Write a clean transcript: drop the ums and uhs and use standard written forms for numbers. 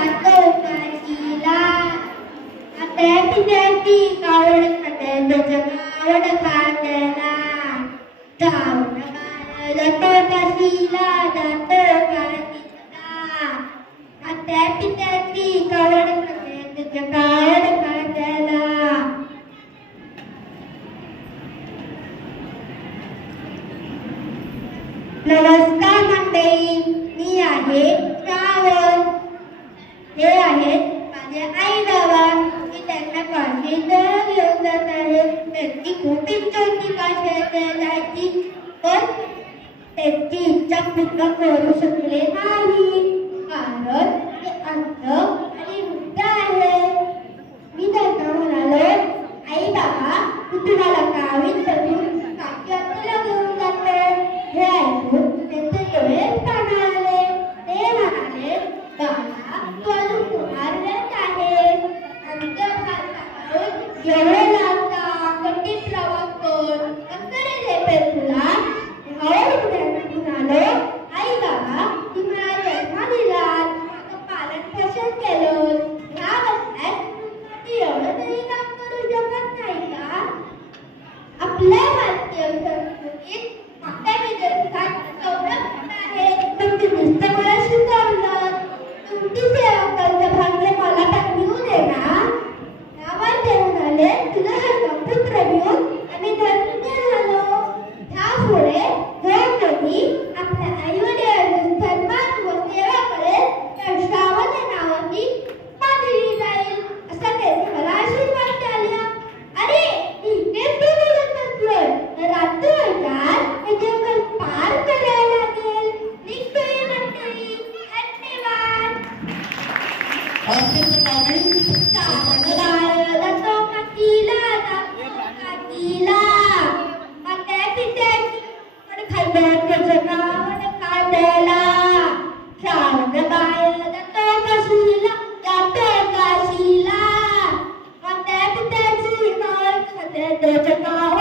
जातो काशीला आता पिण्याची कावड खात्याचं कावड खात्याला जाऊन जातो काशीला जातो काशीला आता पिण्याची कावड खात्याचं कावड खात्याला. नमस्कार मंडळी, मी आहे श्रावण. हे आहेत माझे आई बाबा. मी त्यांना काशीला घेऊन जात आहे. त्यांची खूप इच्छा होती काशीला जायची, पण त्यांची इच्छा पूर्ण करू शकले नाही कारण ते अंध आणि वृद्ध आहे. मी त्यांना म्हणालो, आई बाबा मी तुम्हाला गावीत बघून काशीला घेऊन जातो. हे ऐकून त्यांचे डोळे पाणावले. ते म्हणाले, बाळा तू अजून कुमारच आहेस. आमच्या भारतावरून एवढे लांबचा कठीण प्रवास करून कसं रे झेपेल तुला? हळूहळू त्यांना म्हणालो, आई बाबा तुम्ही मला जन्म दिलात, माझं पालन पोषण केलं, ह्या बदल्यात तुम्ही एवढं तरी काम करू शकत नाही का? आपल्या भारतीय संस्कृतीत आपल्या विदेशात संरक्षण आहे, पण तुम्ही नुसतं मला शिकवलं. तुमची सेवा करायचं भाग्य मला तर मिळू दे ना. त्यावर ते म्हणाले, तुला हा पुत्र घेऊन आम्ही धन्य झालो. त्यापुढे जो कोणी आपल्या आईवडिलांचा सन्मान व सेवा करेल त्या श्रावण या नावाची दिली जाईल असं त्यांनी मला आशीर्वाद द्याला. अरे इथेच बोलत नसलोय तर रात्र हे जंगल पार करायला लागेल. निघतोय मंडळी. धन्यवाद. जातो काशीला आता पित्याची खायचं कावड काढायला. श्रावण बाळ जातो काशीला जातो काशीला आता पित्याची कावड खात्याचं कावड